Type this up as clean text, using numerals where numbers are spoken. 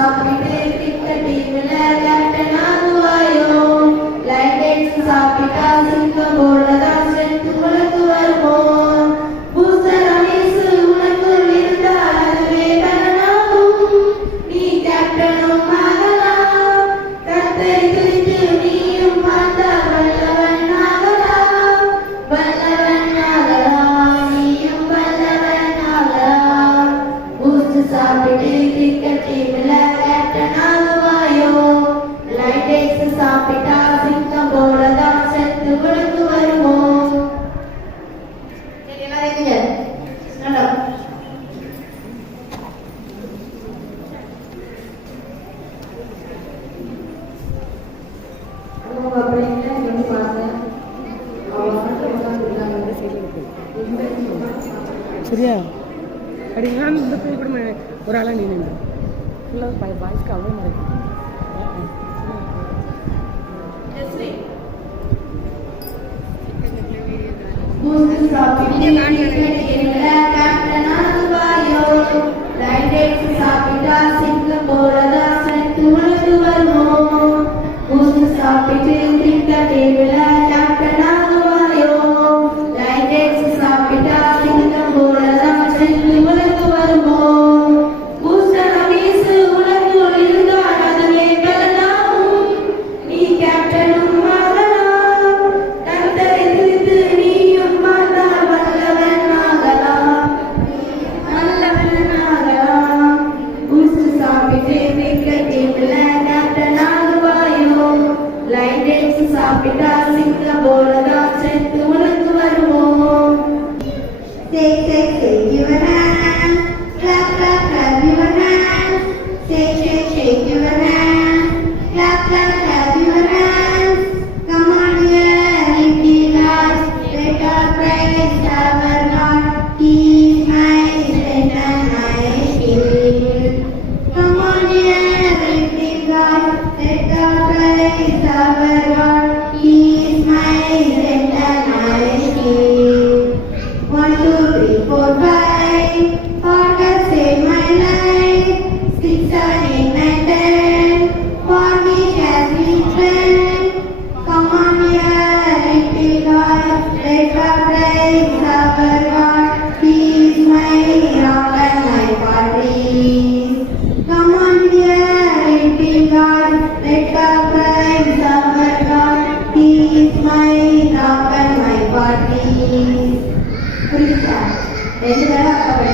சாப்பிட்டு கிரிக்கெட் டீம்ல கேப்டன் ஆகுவாயோ லைட் எக்ஸ் சாப்பிட்டா சிங்கம் போலதான் ஸ்ட்ரென்த் உனக்கு வருமோ பூஸ்டர் ரமேஷ் உனக்கு இருந்தால் அதுவே பலனாகும் நீ கேப்டனும் ஆகலாம் கத்தை குறித்து நீயும் பார்த்தா வல்லவன் ஆகலாம் வல்லவன் ஆகலாம் நீயும் வல்லவன் ஆகலாம் பூஸ்ட் சாப்பிட்டு கிரிக்கெட் டீம்ல கேப்டன் ஆகுவாயோ லைட் எக்ஸ் சாப்பிட்டா சிங்கம் போலதான் செத்து உனக்கு வருமோ சரி எல்லாரும் சரியா அப்படி நான் இந்த போய் கூட ஒரு ஆளாக நீ நின்று ஃபுல்லாக வாய்ஸ்க்கு அவ்வளோ நடக்கும் சாப்பிட்டு கிரிக்கெட் டேபிள கேப்டன் ஆகுவாயோ லைட் எக்ஸ் சாப்பிட்டா சிங்கம் போலதான் சென்று உனக்கு வருமோ பூஸ்டர் ரமேஷ் உனக்கு இருந்தால் அதுவே பலனாகும் நீ கேப்டனும் ஆகலாம் கர்த்தரை குறித்து நீயும் பார்த்தால் வல்லவன் ஆகலாம் நல்லவன் ஆகலாம் பூஸ்ட் சாப்பிட்டு கிரிக்கெட் டேபிள கேப்டன் ஆகுவாயோ லைட் எக்ஸ் சாப்பிட்டா சிங்கம் போலதான் செத்து உனக்கு வருமோ Shake your hands, clap, clap, clap your hands. Shake your hands, clap, clap, clap your hands. Come on, dear, lift it up, let us praise our God. He is my strength and my shield. Come on, dear, lift it up, let us praise our God. He is my strength and my shield. 1, 2, 3, 4, 5. God has saved my life. 6, 7, 8, 9, 10. For me has been spent. Come on here, little God. Let us praise our God. He is my rock and my fortress. Come on here, little God. Let us praise our God. He is my rock and my fortress. ரெண்டு பேரும்